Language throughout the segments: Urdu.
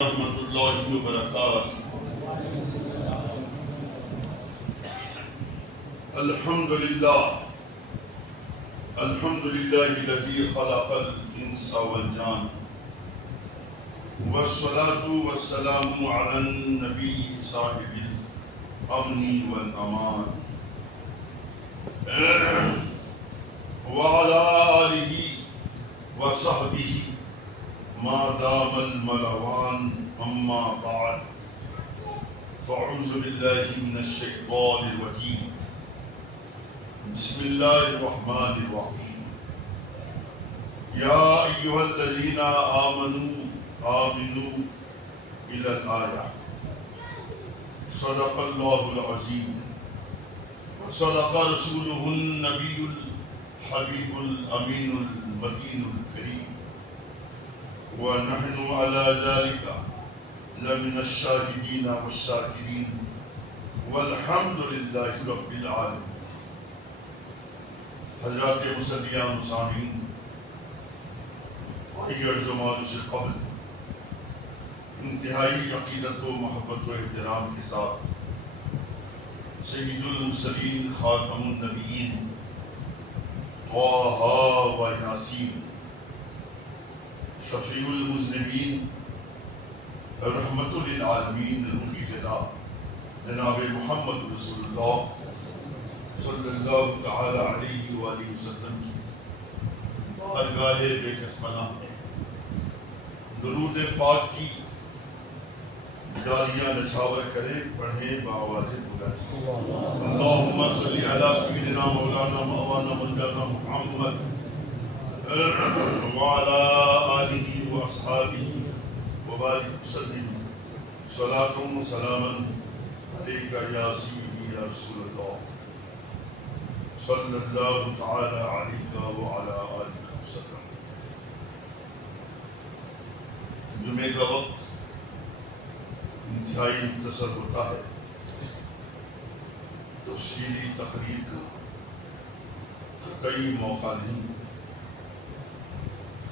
ورحمۃ اللہ وبرکاتہ۔ الحمد للہ الذی خلق الانس والجان والصلاة والسلام علی النبی صاحب الامن والامان وعلى آلہ وصحبہ ما دام الملوان اما بعد فاعوذ باللہ من الشیطان الرجیم بسم اللہ الرحمن الرحیم یا ایہا الذین آمنوا الی الآیہ صدق اللہ العظیم وصدق رسولہ النبی الحبیب الامین المتین الکریم ونحن على ذلك لمن الشاهدين والشاكرين والحمد لله رب العالمين۔ حضرات مصلیان و سامعین، بھائی اور جماعت سے قبل انتہائی عقیدت و محبت و احترام کے ساتھ سید المرسلین خاتم النبیین طٰہٰ و یاسین شفیع المذنبین رحمت للعالمین روحی فدا جناب محمد رسول اللہ صلی اللہ تعالی علیہ وآلہ وسلم کی بارگاہ بے کس پناہ میں درود پاک کی ڈالیاں نچھاور کریں، پڑھیں بآواز بلند اللہم صلی علی سیدنا مولانا مولانا ملجانا محمد وعلى آلہ واصحابہ وبارک وسلم صلاۃ و سلاما علیک یا سیدی یا رسول اللہ صلی اللہ تعالی علیک وعلی آلہ وسلم۔ جمعے کا وقت انتہائی مختصر ہوتا ہے، تفصیلی تقریر کا قطعی موقع نہیں۔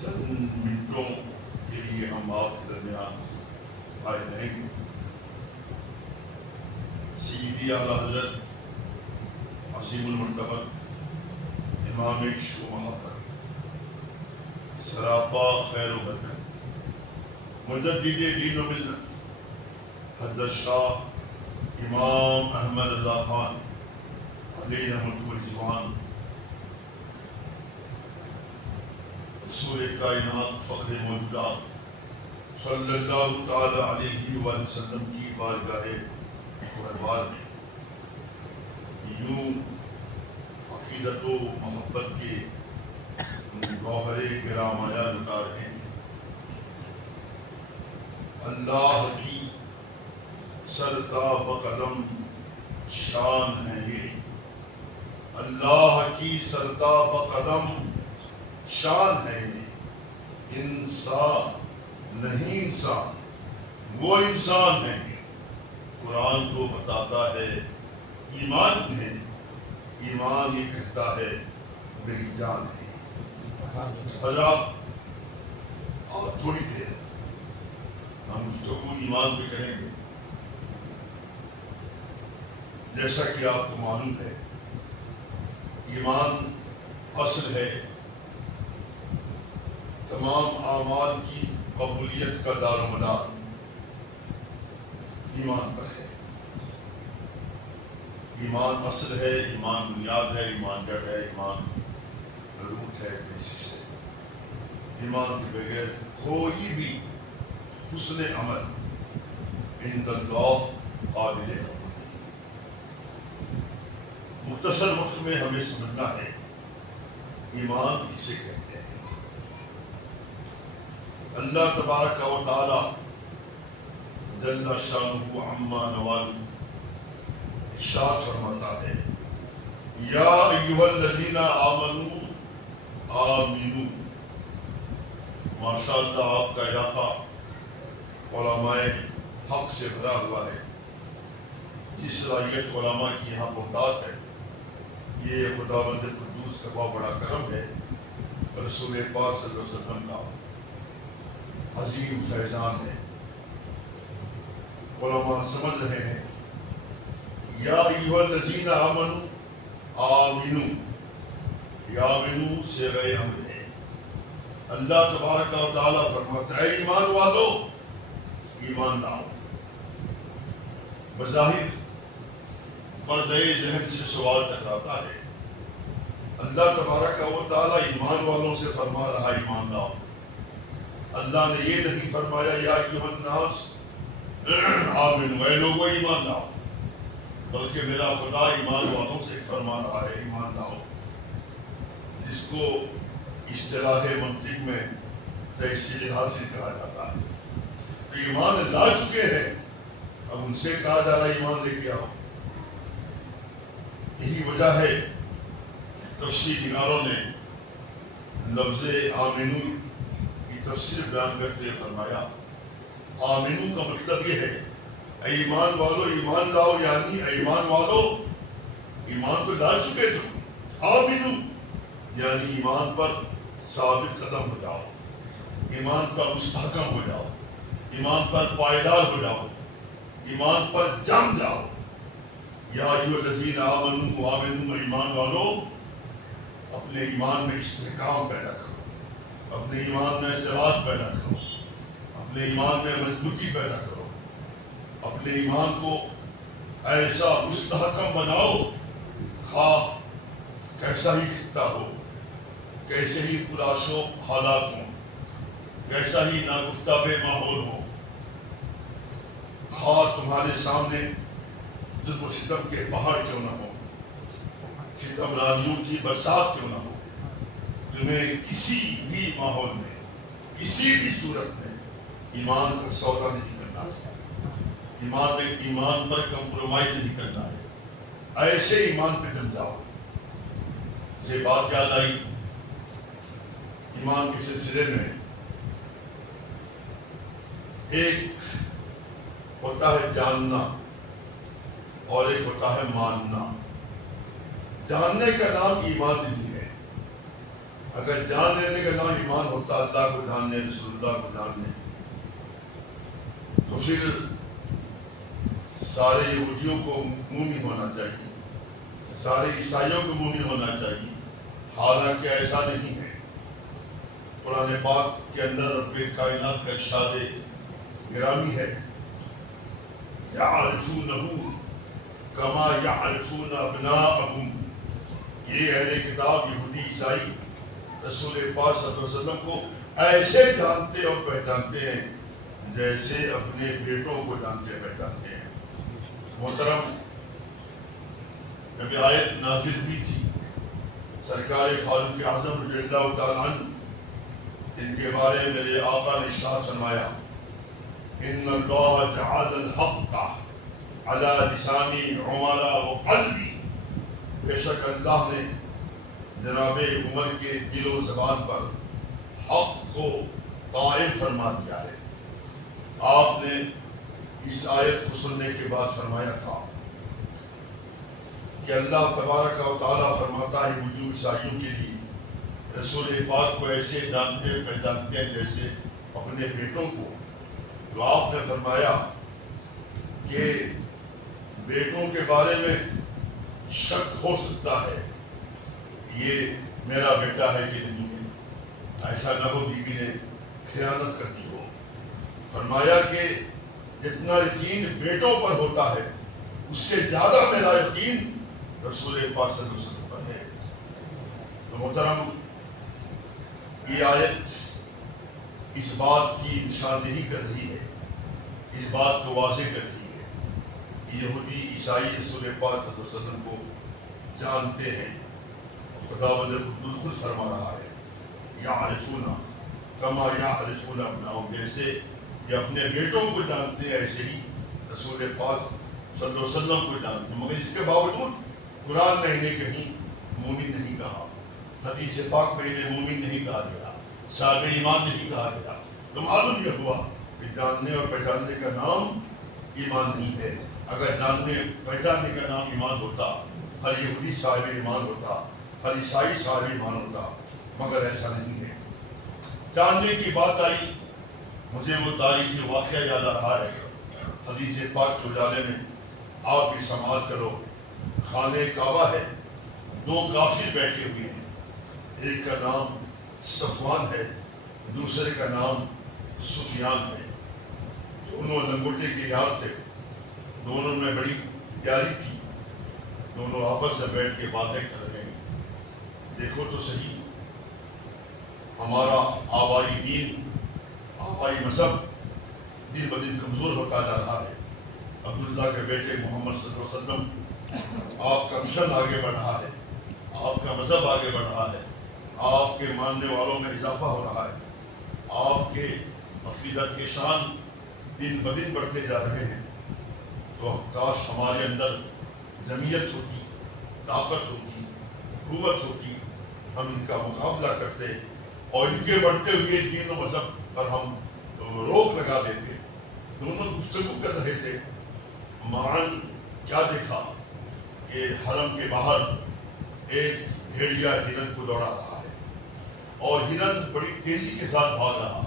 چند منٹوں کے لیے ہم آپ کے درمیان آئے رہیں گے۔ سیدی اعلیٰ حضرت عظیم المرتبہ امام عشق و محبت سراپا خیر و برکت مجدد دین و ملت حضرت شاہ امام احمد رضا خان علیہ رحمۃ الرضوان رسول کائنات فخر موجودات صلی اللہ تعالی علیہ وآلہ وسلم کی بارگاہ دربار میں یوں عقیدت و محبت کے گوہر گرامایا لٹا رہے ہیں۔ اللہ کی سرتاب قدم شان ہے یہ، اللہ کی سرتاب قدم شان ہے یہ، انسان نہیں انسان وہ انسان ہے۔ قرآن تو بتاتا ہے ایمان ہے، ایمان یہ کہتا ہے میری جان ہے۔ حضرات اور تھوڑی دیر ہم گفتگو ایمان پہ کریں گے۔ جیسا کہ آپ کو معلوم ہے ایمان اصل ہے، تمام اعمال کی قبولیت کا دار و مدار ایمان پر ہے۔ ایمان اصل ہے، ایمان بنیاد ہے، ایمان جڑ ہے، ایمان روٹ ہے، بیسس ہے۔ ایمان کے بغیر کوئی بھی حسن عمل عند اللہ قابل قبول نہیں۔ مختصر وقت میں ہمیں سمجھنا ہے ایمان کسے کہتے ہیں۔ اللہ تبارک و تعالی جل شانہ عما نوال ارشاد فرماتا ہے یا ایھا الذین آمنوا آمنوا۔ ماشاء اللہ آپ کا علاقہ علماء حق سے بھرا ہوا ہے۔ جس صلاحیت علماء کی یہاں بہتات ہے، یہ خداوند قدوس کا بہت بڑا کرم ہے، رسول پاک صلی اللہ علیہ وسلم کا عظیم فیضان ہے۔ علماء سمجھ رہے ہیں یا ایھا الذین آمنوا آمنو، یا آمنو سے غیر امر ہے۔ اللہ تبارک و تعالیٰ فرماتا ہے ایمان والو ایمان لاؤ۔ بظاہر پردے ذہن سے سوال ٹکراتا ہے، اللہ تبارک و تعالیٰ ایمان والوں سے فرما رہا ایمان لاؤ، اللہ نے یہ نہیں فرمایا یا ایھا الناس آمنو، اے لوگو ایمان لاؤ، بلکہ میرا خدا ایمان والوں سے فرما رہا ہے ایمان لاؤ، جس کو اصطلاح منطق میں تحصیل حاصل کہا جاتا ہے۔ تو ایمان لا چکے ہیں، اب ان سے کہا جا رہا ہے ایمان لے کے آؤ۔ یہی وجہ ہے تفسیر نگاروں نے لفظ آمنو کی تفسیر بیان کرتے فرمایا آمنو کا مطلب یہ ہے اے ایمان والو ایمان لاؤ، یعنی اے ایمان والو ایمان تو لا چکے تم، آمنو یعنی ایمان پر ثابت قدم ہو جاؤ، ایمان پر مستحکم ہو جاؤ، ایمان پر پائیدار ہو جاؤ، ایمان پر جم جاؤ۔ یا ایھا الذین آمنوا آمنو، ایمان والو اپنے ایمان میں استحکام پیدا کرو، اپنے ایمان میں ثبات پیدا کرو، اپنے ایمان میں مضبوطی پیدا کرو، اپنے ایمان کو ایسا مستحکم بناؤ، خواہ کیسا ہی خطہ ہو، کیسے ہی پرآشوب حالات ہوں، کیسا ہی ناگفتہ ماحول ہو، خواہ تمہارے سامنے ظلم و ستم کے پہاڑ کیوں نہ ہو، ستم رانیوں کی برسات کیوں نہ ہو، تمہیں کسی بھی ماحول میں کسی بھی صورت میں ایمان کا سودا نہیں کرنا ہے، ایمان پر کمپرومائز نہیں کرنا ہے، ایسے ایمان پہ جم جاؤ۔ مجھے بات یاد آئی ایمان کے سلسلے میں، ایک ہوتا ہے جاننا اور ایک ہوتا ہے ماننا۔ جاننے کا نام ایمان نہیں ہے، اگر جان لینے کا نام ایمان ہوتا، اللہ کو جاننے، رسول اللہ کو جاننے، تو پھر سارے یہودیوں کو مومن ہونا چاہیے، سارے عیسائیوں کو مومن ہونا چاہیے، حالانکہ ایسا نہیں ہے۔ قرآن پاک کے اندر رب کائنات کا ارشاد گرامی ہے یعرفونہ کما یعرفون ابناءہم، یہ اہل کتاب یہودی عیسائی رسول پاک صلی اللہ علیہ وسلم کو ایسے جانتے اور پہچانتے ہیں جیسے اپنے بیٹوں کو جانتے پہچانتے ہیں۔ محترم، جب آیت نازل ہوئی تھی، سرکار فاروق اعظم رضی اللہ تعالیٰ عنہ، ان کے بارے میں میرے آقا نے ارشاد فرمایا ان اللہ جعل الحق علی لسان عمر و قلبی، بے شک اللہ نے جناب عمر کے دل و زبان پر حق کو قائم فرما دیا ہے۔ آپ نے اس آیت کو سننے کے بعد فرمایا تھا کہ اللہ تبارک و تعالیٰ فرماتا ہے وجوہ عیسائیوں کے لیے رسول پاک کو ایسے جانتے پہچانتے ہیں جیسے اپنے بیٹوں کو۔ تو آپ نے فرمایا کہ بیٹوں کے بارے میں شک ہو سکتا ہے یہ میرا بیٹا ہے کہ نہیں ہے، ایسا نہ ہو بیوی نے خیانت کر دی ہو۔ فرمایا کہ جتنا یقین بیٹوں پر ہوتا ہے اس سے زیادہ میرا یقین رسول پاک صلی اللہ علیہ وسلم پر ہے۔ تو محترم، یہ آیت اس بات کی نشاندہی کر رہی ہے، اس بات کو واضح کر رہی ہے کہ یہودی عیسائی رسول پاک صلی اللہ علیہ وسلم کو جانتے ہیں، اور خداوند قدوس خود فرما رہا ہے یعرفون کما یعرفون ابناءہم، جیسے کہ اپنے بیٹوں کو جانتے ہیں ایسے ہی رسول پاک صلی اللہ علیہ وسلم کو جانتے ہیں۔ مگر اس کے باوجود قرآن نے انہیں کہیں مومن نہیں کہا، حدیث پاک میں انہیں مومن نہیں کہا گیا، صاحب ایمان نہیں کہا گیا۔ تو معلوم یہ ہوا کہ جاننے اور پہچاننے کا نام ایمان نہیں ہے۔ اگر جاننے پہچاننے کا نام ایمان ہوتا، ہر یہودی صاحب ایمان ہوتا، ہر عیسائی صاحب ایمان ہوتا، مگر ایسا نہیں ہے۔ جاننے کی بات آئی، مجھے وہ تاریخی واقعہ یاد آ رہا ہے حدیث پاک کے اجالے میں آپ بھی سنبھال کرو، خانہ کعبہ ہے، دو کافر بیٹھے ہوئے ہیں، ایک کا نام صفوان ہے، دوسرے کا نام سفیان ہے، دونوں لنگوٹے کے یار تھے، دونوں میں بڑی یاری تھی، دونوں آپس میں بیٹھ کے باتیں کر رہے ہیں۔ دیکھو تو صحیح، ہمارا آبائی دین، آبائی مذہب دن بدن کمزور ہوتا جا رہا ہے۔ عبداللہ کے بیٹے محمد صلی اللہ علیہ وسلم، آپ کا مشن آگے بڑھ رہا ہے، آپ کا مذہب آگے بڑھ رہا ہے، آپ کے ماننے والوں میں اضافہ ہو رہا ہے، آپ کے عقیدت کے شان دن بدن بڑھتے جا رہے ہیں۔ تو کاش ہمارے اندر جمعیت ہوتی، طاقت ہوتی، قوت ہوتی، ہم ان کا مقابلہ کرتے اور ان کے بڑھتے ہوئے دین و مذہب پر ہم روک لگا دیتے۔ دونوں گفتگو کر رہے تھے، معاً کیا دیکھا کہ حرم کے باہر ایک بھیڑیا ہرن کو دوڑا رہا ہے، اور ہرن بڑی تیزی کے ساتھ بھاگ رہا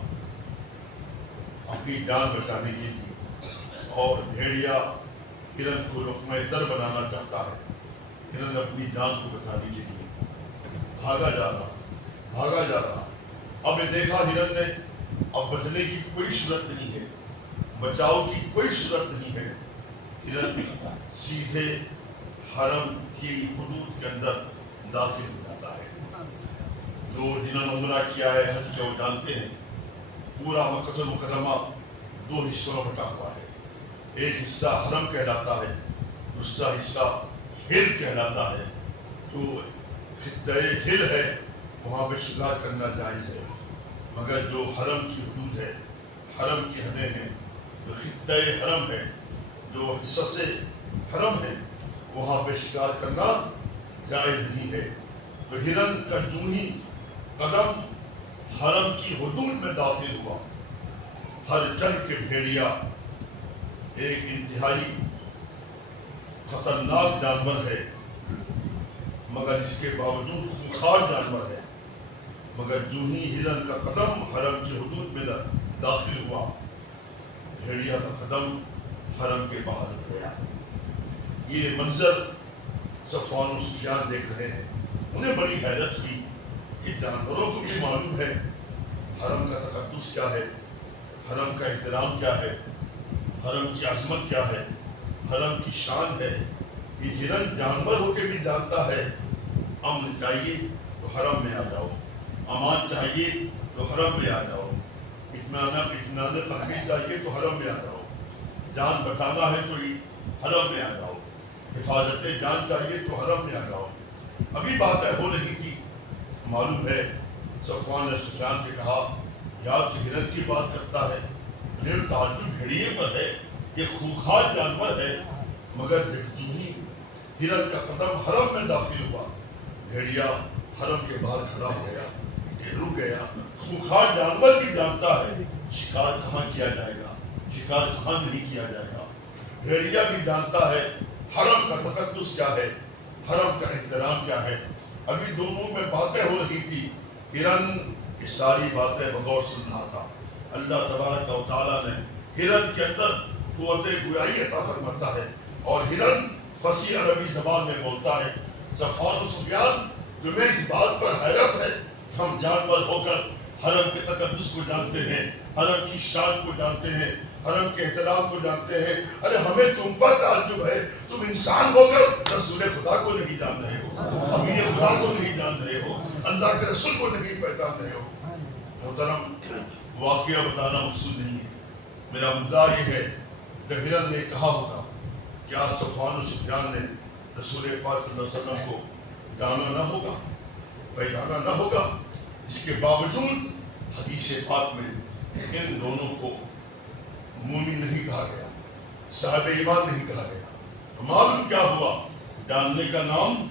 اپنی جان بچانے کے لیے، اور بھیڑیا ہرن کو لقمہ در بنانا چاہتا ہے۔ ہرن اپنی جان کو بچانے کے لیے بھاگا جا رہا۔ اب یہ دیکھا ہرن نے، اب بچنے کی کوئی صورت نہیں ہے، بچاؤ کی کوئی صورت نہیں ہے۔ ہرن سیدھے حرم کی حدود کے اندر داخل ہو جاتا ہے۔ جو جنہوں نے عمرہ کیا ہے، حج کیا، وہ جانتے ہیں پورا مکہ المکرمہ دو حصوں میں بٹا ہوا ہے۔ ایک حصہ حرم کہلاتا ہے، دوسرا حصہ ہل کہلاتا ہے۔ جو خطہ ہل ہے وہاں پہ شکار کرنا جائز ہے، مگر جو حرم کی حدود ہے، حرم کی حدیں ہیں، جو خطہ حرم ہے، جو حصص حرم ہے، وہاں پہ شکار کرنا جائز نہیں ہے۔ تو ہرن کا جو ہی قدم حرم کی حدود میں داخل ہوا، ہر جنگ کے بھیڑیا ایک انتہائی خطرناک جانور ہے، مگر اس کے باوجود خونخوار جانور ہے، مگر جو ہی ہرن کا قدم حرم کی حدود میں داخل ہوا، بھیڑیا کا قدم حرم کے باہر گیا۔ یہ منظر صفوان و سفیان دیکھ رہے ہیں، انہیں بڑی حیرت ہوئی کہ جانوروں کو بھی معلوم ہے حرم کا تقدس کیا ہے، حرم کا احترام کیا ہے، حرم کی عظمت کیا ہے، حرم کی شان ہے۔ یہ ہرن جانور ہو کے بھی جانتا ہے امن چاہیے تو حرم میں آ جاؤ، امان چاہیے تو حرم میں آ جاؤ، اطمینان تحویل چاہیے تو حرم میں آ جاؤ، جان بچانا ہے تو حرم میں آ جاؤ، حفاظت جان چاہیے تو حرم میں آ جاؤ۔ ابھی بات ہو رہی تھی، معلوم ہے صفوان نے سفیان سے کہا، یار کہ ہرن کی بات کرتا ہے، میرے تعجب بھیڑیے پر ہے، یہ خونخوار جانور ہے، مگر جو ہی ہرن کا قدم حرم میں داخل ہوا، بھیڑیا حرم کے باہر کھڑا ہو گیا، یہ رک گیا۔ خونخوار جانور بھی جانتا ہے شکار کہاں کیا جائے گا، شکار کہاں نہیں کیا جائے گا۔ بھیڑیا بھی جانتا ہے حرم کا تقدس کیا ہے، حرم کا احترام کیا ہے۔ ابھی دونوں میں باتیں ہو رہی تھی، ہرن کی ساری باتیں بغور سن رہا تھا۔ اللہ تبارک و تعالیٰ نے ہرن کے اندر قوت گویائی عطا فرماتا ہے، اور ہرن فصیح عربی زبان میں بولتا ہے۔ صفوان و سفیان، تمہیں اس بات پر حیرت ہے ہم جانور ہو کر حرم کے تقدس کو جانتے ہیں، حرم کی شان کو جانتے ہیں، حرم کے احترام کو جانتے ہیں، ارے ہمیں تم پر تعجب ہے، تم انسان ہو کر رسول خدا کو نہیں جان رہے ہو، ابھی خدا کو نہیں جان رہے ہو، اللہ کے رسول کو نہیں پہچان رہے ہو۔ محترم، واقعہ بتانا مقصود نہیں ہے، میرا مدعا یہ ہے کہ ہرن نے کہا ہوگا، کیا صفوان و سفیان نے رسول پاک صلی اللہ علیہ وسلم کو جانا نہ ہوگا، پہچانا نہ ہوگا؟ اس کے باوجود حدیث پاک میں ان دونوں کو مومن نہیں کہا گیا، صاحب ایمان نہیں کہا گیا۔ معلوم کیا ہوا؟ جاننے کا نام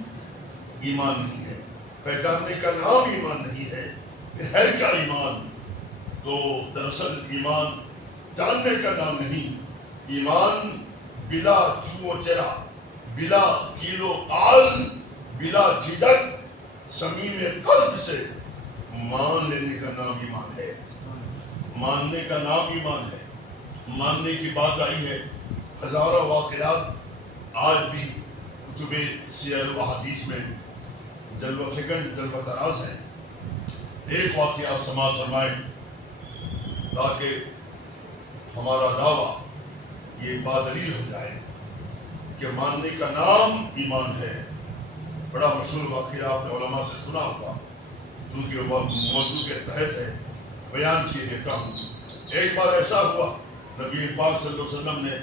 ایمان نہیں ہے، پہچاننے کا نام ایمان نہیں ہے، ہے کیا ایمان؟ تو دراصل ایمان جاننے کا نام نہیں، ایمان بلا چو و چرا، بلا کیل و قال، بلا جھجک، صمیم قلب سے مان لینے کا نام ایمان ہے، ماننے کا نام ایمان ہے۔ ماننے کی بات آئی ہے، ہزاروں واقعات آج بھی کتب سیر و احادیث میں جلوہ فکر جلوہ تراز ہیں۔ ایک واقعہ آپ سماعت فرمائیں تاکہ ہمارا دعویٰ یہ بادلیل ہو جائے کہ ماننے کا نام ایمان ہے۔ بڑا مشہور واقعہ آپ نے علماء سے سنا ہوگا، چونکہ وہ موضوع کے تحت ہے بیان کیے دیتا ہوں۔ ایک بار ایسا ہوا، نبی پاک صلی اللہ علیہ وسلم نے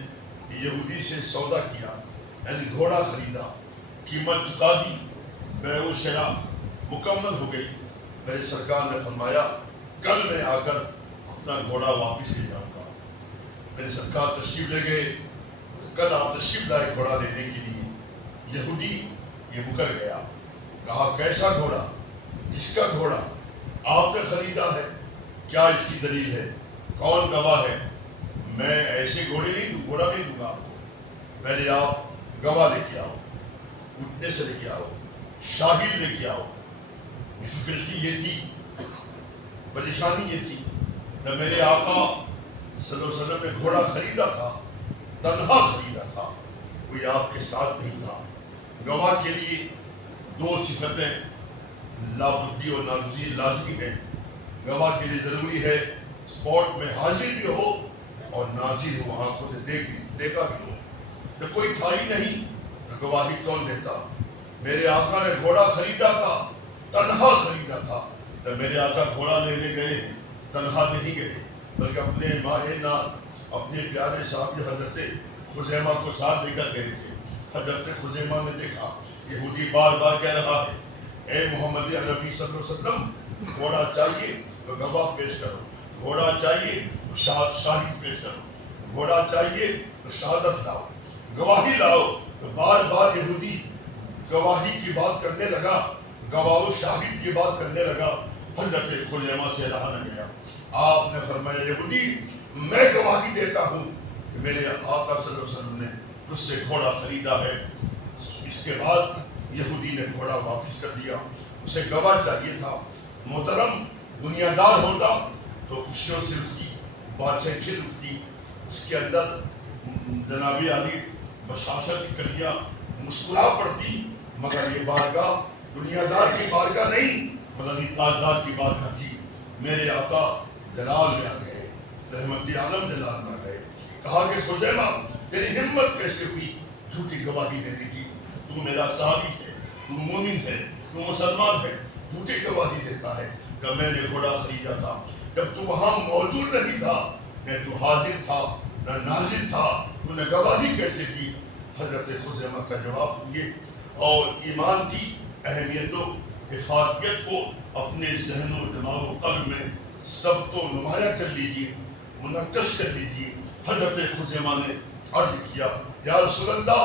یہودی سے سودا کیا، یعنی گھوڑا خریدا، قیمت چکا دی، بیع و شراء مکمل ہو گئی۔ میرے سرکار نے فرمایا کل میں آ کر اپنا گھوڑا واپس لے جاؤں گا۔ میرے سرکار تشریف لے گئے، کل آپ تشریف لائے گھوڑا لینے کے لیے۔ یہودی یہ مکر گیا، کہا کیسا گھوڑا، کس کا گھوڑا، آپ نے خریدا ہے، کیا اس کی دلیل ہے، کون گواہ ہے؟ میں ایسے گھوڑے نہیں دوں، گھوڑا نہیں دوں گا آپ کو، پہلے آپ گواہ لے کے آؤ، اٹھنے سے لے کے آؤ، شاہد لے کے آؤ۔ ڈفیکلٹی یہ تھی، پریشانی یہ تھی، جب میرے آقا صلی اللہ علیہ وسلم نے گھوڑا خریدا تھا، تنہا خریدا تھا، کوئی آپ کے ساتھ نہیں تھا۔ گواہ کے لیے دو صفتیں لابدی اور لازمی ہیں۔ گواہ کے لیے ضروری ہے اسپاٹ میں حاضر بھی ہو اور ناظر ہو، آنکھوں سے دیکھا بھی ہو۔ جب کوئی تھا ہی نہیں تو گواہی کون دیتا؟ میرے آقا نے گھوڑا خریدا تھا، تنہا خریدا تھا۔ جب میرے آقا گھوڑا لینے گئے تنہا نہیں گئے، بلکہ اپنے ماہر اپنے پیارے صاحب حضرت خزیمہ کو ساتھ لے کر گئے تھے۔ حضرت خزیمہ نے دیکھا یہودی بار بار کہہ رہا ہے اے محمد عربی صلی اللہ علیہ وسلم، گھوڑا چاہیے تو گواہ پیش کرو، گھوڑا چاہیے تو شاہد پیش کرو، گھوڑا چاہیے تو شہادت لاؤ، گواہی لاؤ۔ تو بار بار یہودی گواہی کی بات کرنے لگا، گواہ و شاہد کی بات کرنے لگا۔ حضرت خزیمہ سے رہا نہ گیا، آپ نے فرمایا یہودی میں گواہی دیتا ہوں کہ میرے آقا صلی اللہ علیہ وسلم نے تجھ سے گھوڑا خریدا ہے۔ اس کے بعد یہودی نے گھوڑا واپس کر دیا، اسے گواہ چاہیے تھا۔ محترم دنیا دار ہوتا تو خوشیوں سے اس کی باتیں کھل اٹھتی، اس کے اندر جناب علی بشاشت کی کلیاں مسکرا پڑتی، مگر یہ بارگاہ دنیا دار کی بارگاہ نہیں، مگر یہ تاجدار کی بارگاہ تھی۔ میرے آقا جلال میں آ گئے، رحمت عالم جلال میں آ گئے، کہا کہ خزیمہ تیری ہمت کیسے ہوئی جھوٹی گواہی دینے کی؟ تو میرا صحابی ہے، تو مومن ہے، تو مسلمان ہے، جھوٹی گواہی دیتا ہے۔ جب میں نے گھوڑا خریدا تھا، جب تو وہاں موجود نہیں تھا، نہ تو حاضر تھا نہ ناظر تھا، تو نے گواہی کیسے کی؟ حضرت خزیمہ کا جواب سنیے اور ایمان کی اہمیت و افادیت کو اپنے ذہن و دماغ و قلب میں سب کو نمایاں کر لیجیے، منعکس کر لیجیے۔ حضرت خزیمہ نے عرض کیا یا رسول اللہ،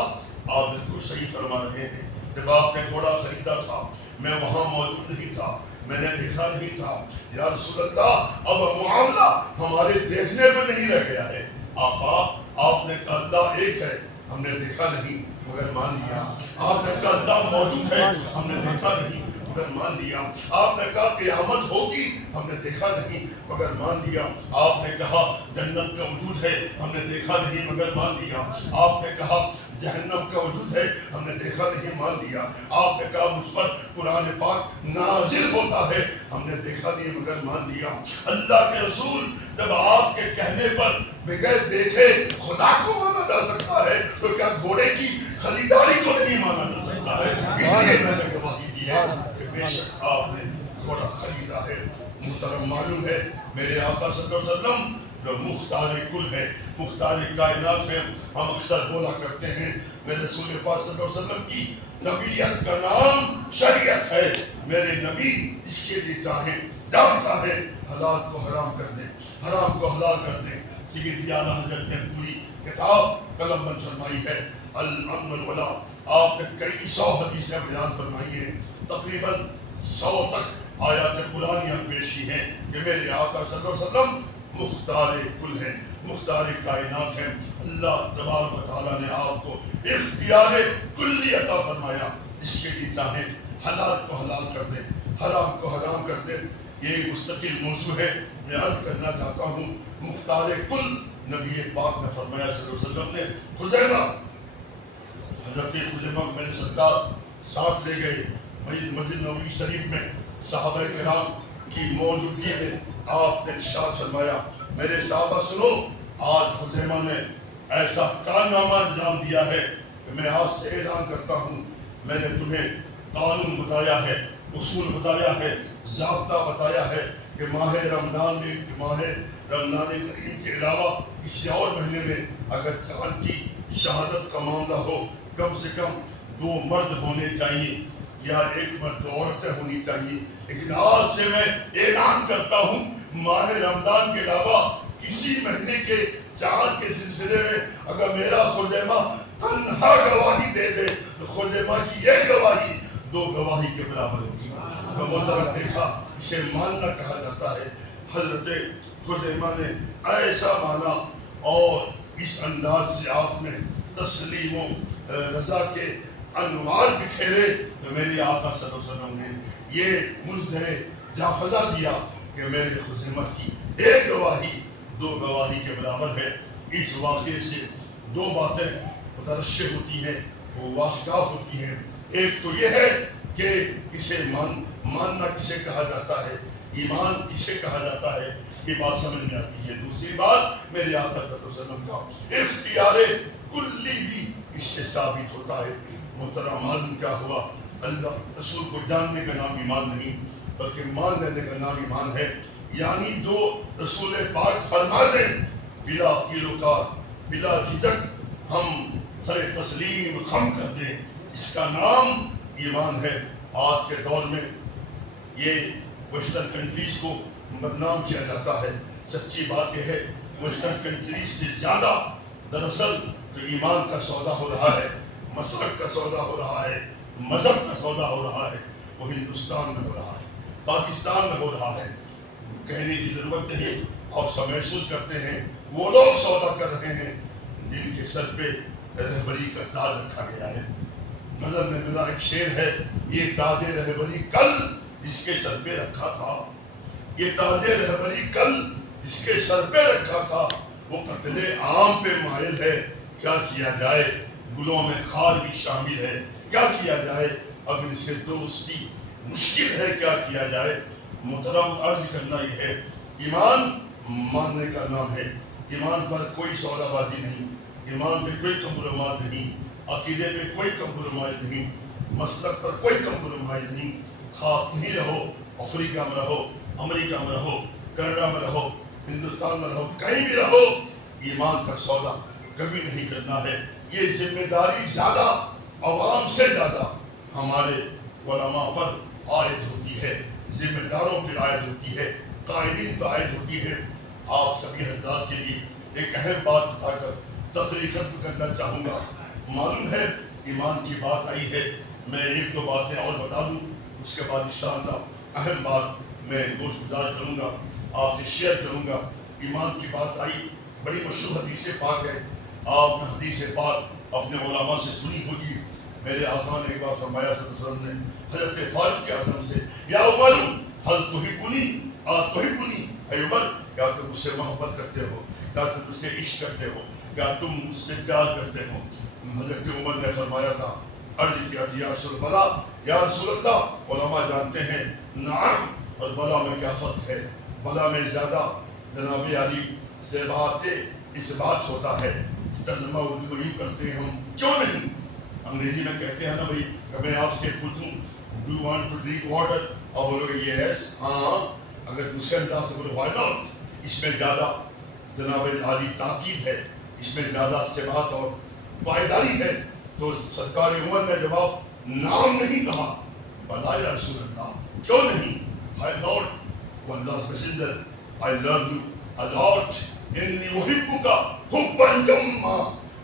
آپ بالکل صحیح فرما رہے ہیں، جب آپ نے گھوڑا خریدا تھا میں وہاں موجود نہیں تھا، میں نے دیکھا نہیں تھا۔ یا رسول اللہ اب معاملہ ہمارے دیکھنے میں نہیں رہ گیا ہے، آپ نے کہا اللہ ایک ہے، ہم نے دیکھا نہیں مگر مان لیا۔ آپ نے کہا اللہ موجود ہے، ہم نے دیکھا نہیں مگر مان لیا۔ آپ نے کہا قیامت ہوگی، ہم نے دیکھا نہیں مگر مان لیا۔ آپ نے کہا جنت کا وجود ہے، ہم نے دیکھا نہیں مگر مان لیا۔ آپ نے کہا جہنم کا وجود ہے، ہم نے دیکھا نہیں مان لیا۔ آپ نے کہا مجھ پر قرآن پاک نازل ہوتا ہے، ہم نے دیکھا نہیں مگر مان لیا۔ اللہ کے رسول جب آپ کے کہنے پر بغیر دیکھے خدا کو مانا جا سکتا ہے تو کیا گھوڑے کی خریداری کو نہیں مانا جا سکتا ہے؟ اس لیے میں نے گواہی دی ہے کہ بے شک آپ نے گھوڑا خریدا ہے۔ محترم معلوم ہے میرے آقا صلی اللہ علیہ وسلم جو مختار کل ہے، مختار کائنات ہے۔ ہم اکثر بولا کرتے ہیں میرے رسول پاک صلی اللہ علیہ وسلم کی نبیت کا نام شریعت ہے۔ میرے نبی اس کے لیے چاہیں جانتا ہے حلال کو حرام کر دیں، حرام کو حلال کر دیں۔ سیدی اعلیٰ حضرت نے پوری کتاب قلم بند فرمائی ہے الامن والولا۔ آپ نے کئی 100 حدیثیں بیان فرمائی ہیں، تقریباً 100 تک آیات قرآنیاں پیش کی ہیں کہ میرے آقا صلی اللہ علیہ وسلم مختار کل ہے، مختار کائنات ہے۔ اللہ تبارک و تعالیٰ نے آپ کو اختیار کلی عطا فرمایا، اس کے لیے چاہیں حلال کو حلال کر دیں، حرام کو حرام کر دیں۔ یہ مستقل موضوع ہے، میں عرض کرنا چاہتا ہوں مختار کل نبی پاک نے فرمایا صلی اللہ علیہ وسلم نے خزیمہ، حضرت خزیمہ کو میں نے سرکار ساتھ لے گئے مسجد نبوی شریف میں، صحابہ کرام کی موجودگی میں آپ نے ارشاد فرمایا میرے صحابہ سنو، آج خزیمہ نے ایسا کارنامہ انجام دیا ہے کہ میں آج سے اعلان کرتا ہوں، میں نے تمہیں قانون بتایا ہے، اصول بتایا ہے، ضابطہ بتایا ہے کہ ماہ رمضان کریم کے علاوہ کسی اور مہینے میں اگر چاند کی شہادت کا معاملہ ہو، کم سے کم 2 مرد ہونے چاہیے یا 1 مرد 2 عورتیں ہونی چاہیے. لیکن آج سے میں اعلان کرتا ہوں ماہ رمضان کے علاوہ کسی مہینے کے چاند کے سلسلے میں اگر میرا خزیمہ تنہا گواہی دے دے تو خزیمہ کی یہ گواہی 2 گواہی کے برابر ہوگی. تو محترم دیکھا، اسے ماننا کہا جاتا ہے. حضرت خزیمہ نے ایسا مانا اور اس انداز سے آپ نے تسلیم و رضا کے انوار بکھیرے تو میری آقا صلی اللہ علیہ وسلم نے یہ مجھے جافزہ دیا کہ میرے خزیمہ کی 1 گواہی 2 گواہی کے برابر ہے. اس واقعے سے 2 باتیں مترشح ہوتی ہیں، وہ واشگاف ہوتی ہیں. ایک تو یہ ہے کہ کسے ماننا کسے کہا جاتا ہے، ایمان کسے کہا جاتا ہے، یہ بات سمجھ میں آتی ہے. دوسری بات میرے آقا صلی اللہ علیہ وسلم کا اختیار کلی بھی اس سے ثابت ہوتا ہے. محترم معلوم کیا ہوا، اللہ رسول کو جاننے کا نام ایمان نہیں بلکہ مان لینے کا نام ایمان ہے. یعنی جو رسول پاک فرما دیں بلا کیل و کار بلا جھجک ہم سر تسلیم خم کر دیں، اس کا نام ایمان ہے. آج کے دور میں یہ ویسٹرن کنٹریز کو بدنام کیا جاتا ہے. سچی بات یہ ہے ویسٹرن کنٹریز سے زیادہ دراصل جو ایمان کا سودا ہو رہا ہے، مسلک کا سودا ہو رہا ہے، مذہب کا سودا ہو رہا ہے، وہ ہندوستان میں ہو رہا ہے، پاکستان میں ہو رہا ہے. کہنے کی ضرورت نہیں، آپ سب محسوس کرتے ہیں وہ لوگ سودا کر رہے ہیں جن کے سر پہ رہبری کا تاج رکھا گیا ہے. نظر میں میرا ایک شعر ہے، یہ تاج رہبری کل جس کے سر پہ رکھا تھا، یہ تاج رہبری کل جس کے سر پہ رکھا تھا وہ قتل عام پہ مائل ہے. کیا کیا جائے، گلوں میں خار بھی شامل ہے. کیا کیا جائے، اب ان سے دوستی مشکل ہے. کیا کیا جائے. محترم عرض کرنا یہ ہے، ایمان ماننے کا نام ہے. ایمان پر کوئی سودا بازی نہیں، ایمان پہ کوئی کمپرومائز نہیں، عقیدے پہ کوئی کمپرومائز نہیں، مسلک پر کوئی کمپرومائز نہیں. خواہ نہیں رہو افریقہ میں رہو، امریکہ میں رہو، کینیڈا میں رہو، ہندوستان میں رہو، کہیں بھی رہو، ایمان کا سودا کبھی نہیں کرنا ہے. یہ ذمہ داری زیادہ عوام سے زیادہ ہمارے علماء پر عائد ہوتی ہے، ذمہ داروں پر عائد ہوتی ہے، قائدین پر عائد ہوتی ہے. آپ سبھی حضرات کے لیے ایک اہم بات بتا کر تقریر ختم کرنا چاہوں گا. معلوم ہے ایمان کی بات آئی ہے، میں 1-2 باتیں اور بتا دوں، اس کے بعد انشاءاللہ اہم بات میں گوش گزار کروں گا، آپ سے شیئر کروں گا. ایمان کی بات آئی، بڑی مشہور حدیث پاک ہے، آپ نے حدیث پاک اپنے علماء سے سنی ہوگی. میرے آقا نے ایک بار فرمایا صلی اللہ علیہ وسلم نے حضرت فاروق کے اعظم سے، یا عمر حل تحبنی تحبنی، اے عمر کیا تم مجھ سے محبت کرتے ہو، کیا تم مجھ سے عشق کرتے ہو، کیا تم مجھ سے پیار کرتے ہو. حضرت عمر نے فرمایا تھا، عرض کیا تھی یا رسول اللہ، یا رسول اللہ. علماء جانتے ہیں نعم اور بلا میں کیا فرق ہے. بلا میں زیادہ جناب علی سے بات اس بات ہوتا ہے، ترجمہ اردو میں یوں کرتے ہیں ہم، کیوں نہیں. انگریزی میں کہتے ہیں نا بھائی، کہ میں آپ سے پوچھوں do you want to drink water, اور بولو گے یس ہاں. اگر دوسرے انداز سے بولو وائی ناٹ. اس میں زیادہ جناب عالی تاکید ہے، اس میں زیادہ ثبات اور پائیداری ہے. تو سرکار عمر نے جواب نام نہیں کہا، بلا یا رسول اللہ کیوں نہیں. وائی ناٹ واللہ messenger I love you a lot. انی احبک حبا جما،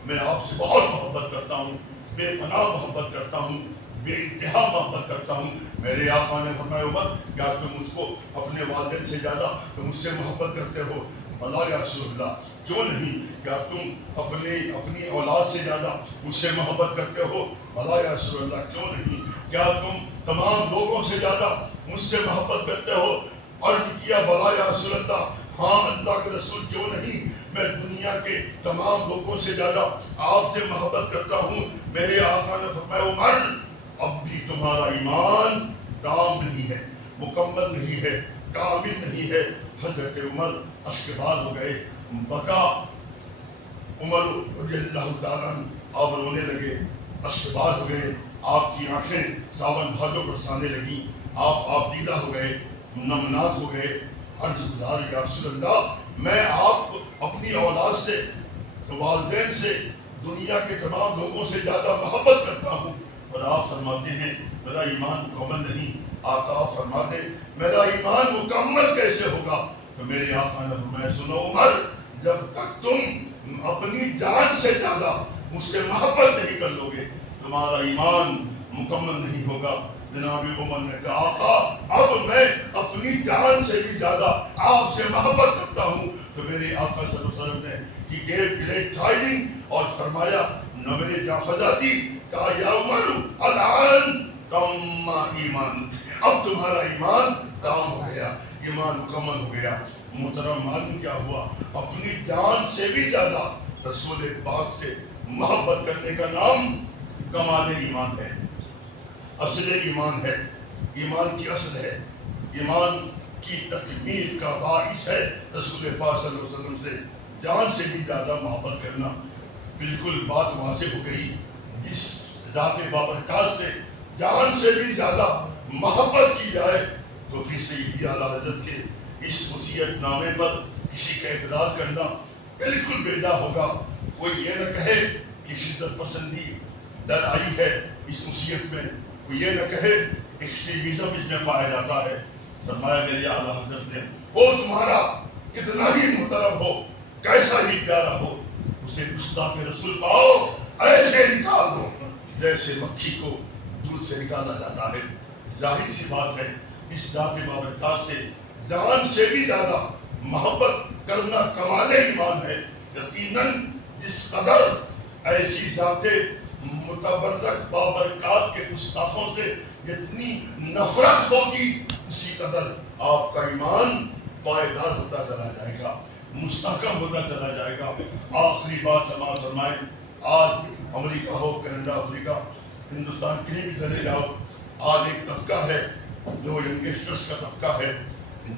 میں آپ سے بہت محبت کرتا ہوں، بے پناہ محبت کرتا ہوں، بے انتہا محبت کرتا ہوں. میرے آقا نے فرمایا عمر کیا تم مجھ کو اپنے والدین سے زیادہ مجھ سے محبت کرتے ہو. بلا یا رسول اللہ کیوں نہیں. کیا تم اپنی اولاد سے زیادہ مجھ سے محبت کرتے ہو. بلا یا رسول اللہ کیوں نہیں. کیا تم تمام لوگوں سے زیادہ مجھ سے محبت کرتے ہو. عرض کیا بلا یا رسول اللہ ہاں اللہ کے رسول کیوں نہیں. میں دنیا کے تمام لوگوں سے زیادہ آپ سے محبت کرتا ہوں. میرے آقا نے فرمایا عمر اب بھی تمہارا ایمان تام نہیں ہے, مکمل نہیں ہے, کامل نہیں ہے. حضرت عمر اشکبار ہو گئے, بکا عمر رضی اللہ تعالیٰ آپ رونے لگے, اشکبار ہو گئے, آپ کی آنکھیں ساون بھادوں برسانے لگیں, آپ دیدہ ہو گئے, نمناک ہو گئے. عرض گزار یا رسول اللہ میں آپ کو اپنی اولاد سے, والدین سے, دنیا کے تمام لوگوں سے زیادہ محبت کرتا ہوں, اور آپ فرماتے ہیں میرا ایمان مکمل نہیں. آقا فرماتے میرا ایمان مکمل کیسے ہوگا؟ تو میرے آقا نے فرمایا سنو عمر, جب تک تم اپنی جان سے زیادہ مجھ سے محبت نہیں کر لو گے تمہارا ایمان مکمل نہیں ہوگا. جناب عمر نے کہا آقا اب میں اپنی جان سے بھی زیادہ آپ سے محبت کرتا ہوں. تو میرے آقا صلی اللہ علیہ وسلم نے He gave great tidings اور فرمایا نبی جافزاتی کہا یا عمر الان تم ایمان, اب تمہارا ایمان تام ہو گیا, ایمان مکمل ہو گیا. محترم معلوم کیا ہوا, اپنی جان سے بھی زیادہ رسول پاک سے محبت کرنے کا نام کمال ایمان ہے, اصل ایمان ہے, ایمان کی اصل ہے, ایمان کی تکمیل کا باعث ہے رسول پاک صلی اللہ علیہ وسلم سے جان سے بھی زیادہ محبت کرنا. بالکل بات واضح ہو گئی, جس ذات بابرکات سے جان سے بھی زیادہ محبت کی جائے تو پھر سیدی اعلیٰ حضرت کے اس وصیت نامے پر کسی کا اعتراض کرنا بالکل بیجا ہوگا. کوئی یہ نہ کہے کہ شدت پسندی ڈر آئی ہے اس وصیت میں, کوئی یہ نہ کہے ایکسٹریمزم اس میں پایا جاتا ہے. فرمایا میرے اعلیٰ حضرت نے وہ تمہارا کتنا ہی محترم ہو, کیسا ہی پیارا ہو, اسے گستاخ رسول پاؤ ایسے نکال دو جیسے مکھی کو دودھ سے نکالا جاتا ہے. ظاہر سی بات ہے اس ذات بابرکات سے جان سے بھی زیادہ محبت کرنا کمال ایمان ہے. یقیناً جس قدر ایسی ذات متبرک بابرکات کے گستاخوں سے جتنی نفرت ہوگی اسی قدر آپ کا ایمان پائیدار ہوتا چلا جائے گا, مستحکم ہوتا چلا جائے گا. آخری بات سماعت فرمائیں, آج امریکہ ہو, کینیڈا, افریقہ, ہندوستان کہیں بھی چلے جاؤ, آج ایک طبقہ ہے جو ینگسٹرز کا طبقہ ہے,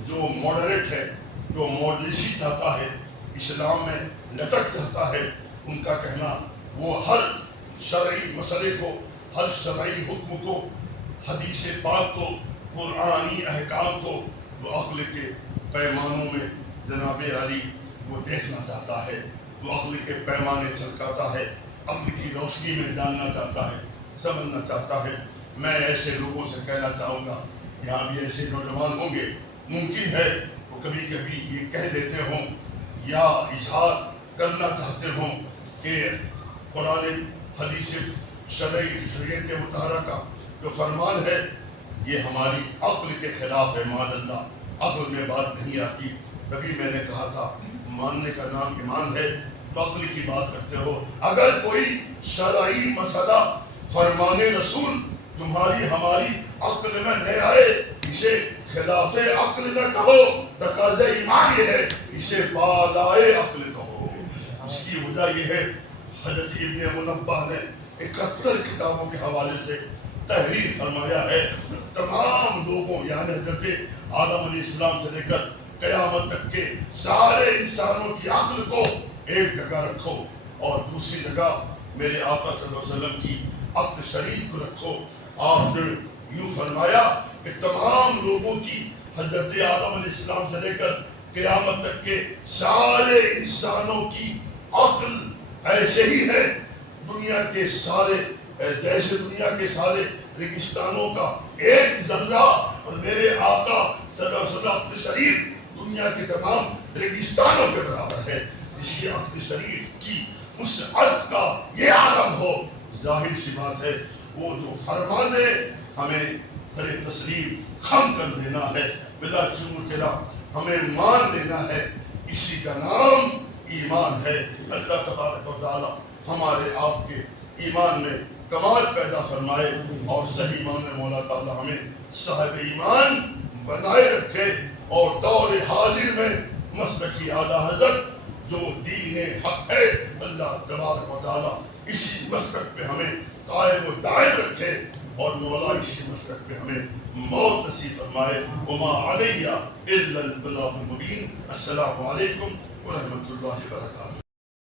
جو ماڈریٹ ہے, جو ماڈریسی چاہتا ہے, اسلام میں لچک چاہتا ہے. ان کا کہنا وہ ہر شرعی مسئلے کو, ہر شرعی حکم کو, حدیث پاک کو, قرآنی احکام کو وہ عقل کے پیمانوں میں جناب علی وہ دیکھنا چاہتا ہے, وہ عقل کے پیمانے چھلکاتا ہے, عقل کی روشنی میں جاننا چاہتا ہے, سمجھنا چاہتا ہے. میں ایسے لوگوں سے کہنا چاہوں گا, یہاں بھی ایسے نوجوان ہوں گے, ممکن ہے وہ کبھی کبھی یہ کہہ دیتے ہوں یا اظہار کرنا چاہتے ہوں کہ قرآن حدیث شریعت مطہرہ کا جو فرمان ہے یہ ہماری عقل کے خلاف ہے. معاذ اللہ, عقل میں بات نہیں آتی. کبھی میں نے کہا تھا ماننے کا نام ایمان ہے, تو عقل کی بات کرتے ہو. اگر کوئی شرعی مسئلہ فرمان رسول تمہاری ہماری عقل میں نہیں آئے, اسے خلاف عقل نہ کہو, تقاضا ایمان یہ ہے اسے بالائے عقل کہو. اس کی وجہ یہ ہے حضرت ابن منبہ نے 71 کتابوں کے حوالے سے تحریر فرمایا ہے. تمام لوگوں یعنی حضرت آدم علیہ السلام سے لے کر قیامت تک کے سارے انسانوں کی عقل کو ایک جگہ رکھو اور دوسری جگہ میرے آقا صلی اللہ علیہ وسلم کی عقل شریف کو رکھو. آپ نے یوں فرمایا کہ تمام لوگوں کی حضرت آدم علیہ السلام سے لے کر قیامت تک کے سارے انسانوں کی عقل ایسے ہی ہے دنیا کے سارے, جیسے دنیا کے سارے ریگستانوں کا ایک ذرہ, اور میرے آقا صلی اللہ علیہ وسلم عقل شریف دنیا کے تمام ریگستانوں کے برابر ہے. اس کی عقل شریف کی اس عرض کا یہ عالم ہو, ظاہر سی بات ہے وہ جو فرمانے ہمیں ہر تسلیم خم کر دینا ہے, بلا چون چرا ہمیں مان لینا ہے, اسی کا نام ایمان ہے. اللہ تبارک و تعالی ہمارے آپ کے ایمان میں کمال پیدا فرمائے اور صحیح معنی مولا تعالی ہمیں صاحب ایمان بنائے رکھے, اور دور حاضر میں مسلکی اعلیٰ حضرت جو دین حق ہے، اللہ تبارک و تعالیٰ اسی مسلک پہ ہمیں قائم و دائم رکھے، اور مولا اسی مسلک پہ ہمیں موت نصیب فرمائے۔ وما علیہ الا البلاغ المبین۔ السلام علیکم ورحمۃ اللہ وبرکاتہ۔